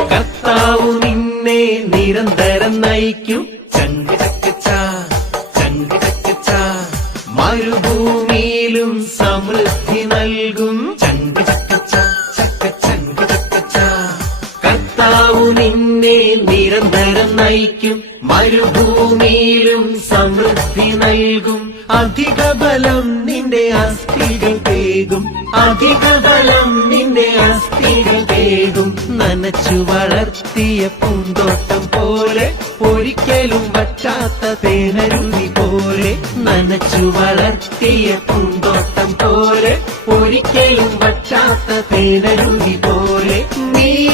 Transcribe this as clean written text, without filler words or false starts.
കർത്താവ് നിന്നെ നിരന്തരം നയിക്കും. ചങ്ക് ചക്കച്ച ചങ്ക് ചക്കച്ച മരുഭൂമിയിലും സമൃദ്ധി നൽകും. ചങ്ക് ചക്കച്ച ചക്ക ചങ്ക് ചക്കച്ച കർത്താവ് നിന്നെ നിരന്തരം നയിക്കും. മരുഭൂമിയിലും സമൃദ്ധി നൽകും. അധിക ബലം നിന്റെ അസ്ഥികൾ തേകും. അധിക ബലം നിന്റെ അസ്ഥികൾ തേകും. നനച്ചു വളർത്തിയ പൂന്തോട്ടം പോലെ, ഒരിക്കലും വറ്റാത്ത തേനരുവി പോലെ. നനച്ചു വളർത്തിയ പൂന്തോട്ടം പോലെ, ഒരിക്കലും വറ്റാത്ത തേനരുവി പോലെ. നീ